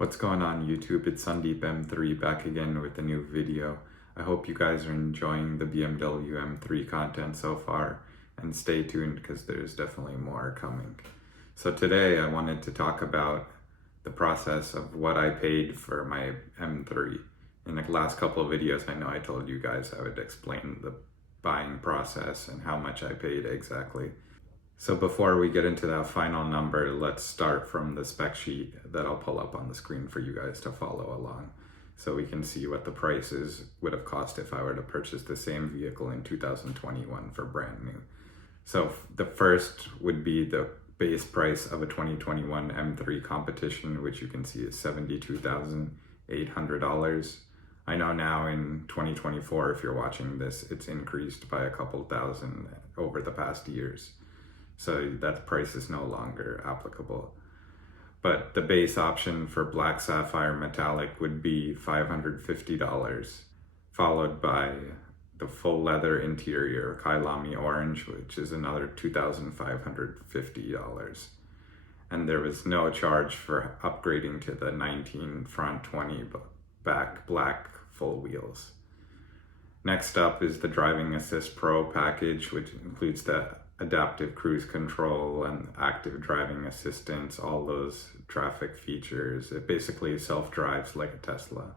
What's going on YouTube? It's Sundeep M3 back again with a new video. I hope you guys are enjoying the BMW M3 content so far, and stay tuned because there's definitely more coming. So today I wanted to talk about the process of what I paid for my M3. In the last couple of videos I know I told you guys I would explain the buying process and how much I paid exactly. So before we get into that final number, let's start from the spec sheet that I'll pull up on the screen for you guys to follow along, so we can see what the prices would have cost if I were to purchase the same vehicle in 2021 for brand new. So the first would be the base price of a 2021 M3 competition, which you can see is $72,800. I know now in 2024, if you're watching this, it's increased by a couple thousand over the past years. So that price is no longer applicable. But the base option for black sapphire metallic would be $550, followed by the full leather interior Kailami orange, which is another $2,550. And there was no charge for upgrading to the 19 front, 20 back black full wheels. Next up is the Driving Assist Pro package, which includes the adaptive cruise control and active driving assistance, all those traffic features. It basically self-drives like a Tesla.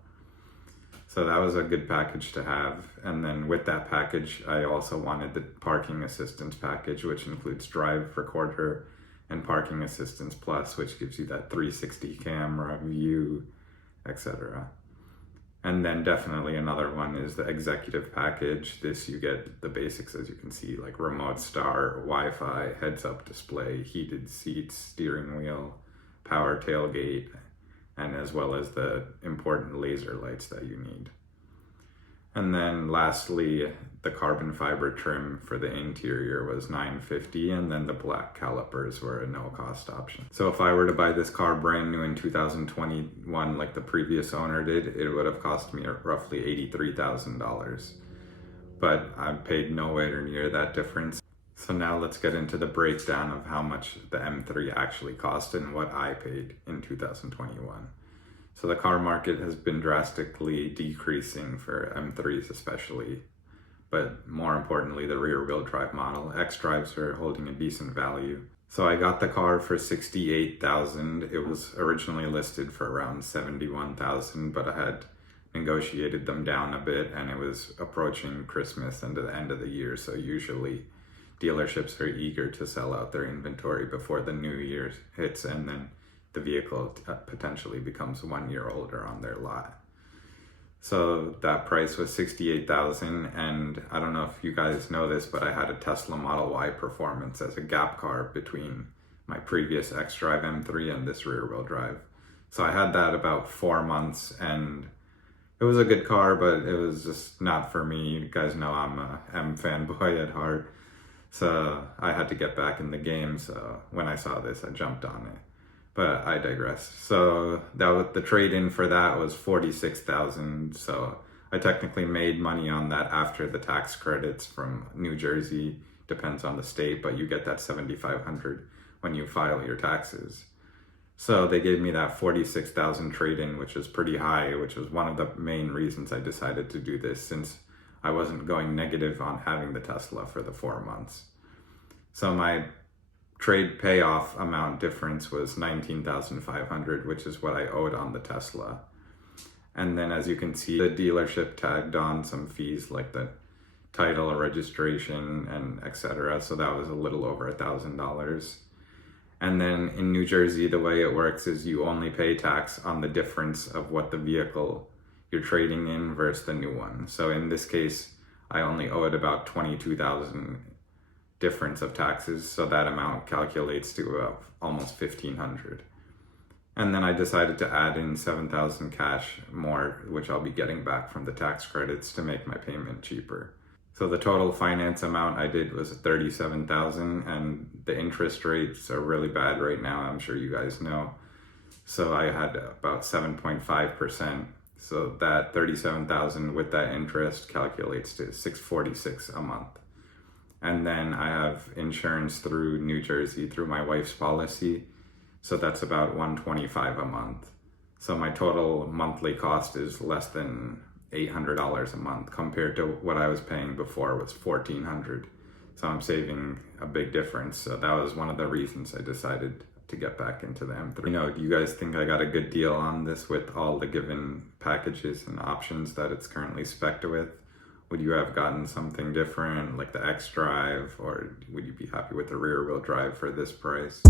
So that was a good package to have. And then with that package, I also wanted the parking assistance package, which includes drive recorder and parking assistance plus, which gives you that 360 camera view, etc. And then definitely another one is the executive package. This you get the basics, as you can see, like remote start, Wi-Fi, heads-up display, heated seats, steering wheel, power tailgate, and as well as the important laser lights that you need. And then lastly, the carbon fiber trim for the interior was $950, and then the black calipers were a no-cost option. So if I were to buy this car brand new in 2021 like the previous owner did, it would have cost me roughly $83,000. But I paid nowhere near that difference. So now let's get into the breakdown of how much the M3 actually cost and what I paid in 2021. So the car market has been drastically decreasing for M3s especially, but more importantly, the rear wheel drive model. X-Drives are holding a decent value. So I got the car for $68,000. It was originally listed for around $71,000, but I had negotiated them down a bit, and it was approaching Christmas and the end of the year. So usually dealerships are eager to sell out their inventory before the new year hits, and then the vehicle potentially becomes 1 year older on their lot. So that price was $68,000, and I don't know if you guys know this, but I had a Tesla Model Y Performance as a gap car between my previous X-Drive M3 and this rear wheel drive. So I had that about 4 months, and it was a good car, but it was just not for me. You guys know I'm a M fanboy at heart, so I had to get back in the game. So when I saw this, I jumped on it. But I digress. So the trade-in for that was $46,000. So I technically made money on that after the tax credits from New Jersey. Depends on the state, but you get that $7,500 when you file your taxes. So they gave me that $46,000 trade-in, which was pretty high, which was one of the main reasons I decided to do this, since I wasn't going negative on having the Tesla for the 4 months. So my trade payoff amount difference was $19,500, which is what I owed on the Tesla. And then as you can see, the dealership tagged on some fees like the title, registration, and etc. So that was a little over $1,000. And then in New Jersey, the way it works is you only pay tax on the difference of what the vehicle you're trading in versus the new one. So in this case, I only owed about $22,000 difference of taxes, so that amount calculates to almost $1,500. And then I decided to add in $7,000 cash more, which I'll be getting back from the tax credits to make my payment cheaper. So the total finance amount I did was $37,000, and the interest rates are really bad right now, I'm sure you guys know. So I had about 7.5%. So that $37,000 with that interest calculates to $646 a month. And then I have insurance through New Jersey through my wife's policy. So that's about $125 a month. So my total monthly cost is less than $800 a month compared to what I was paying before was $1,400. So I'm saving a big difference. So that was one of the reasons I decided to get back into the M3. Do you guys think I got a good deal on this with all the given packages and options that it's currently spec'd with? Would you have gotten something different like the X Drive, or would you be happy with the rear wheel drive for this price?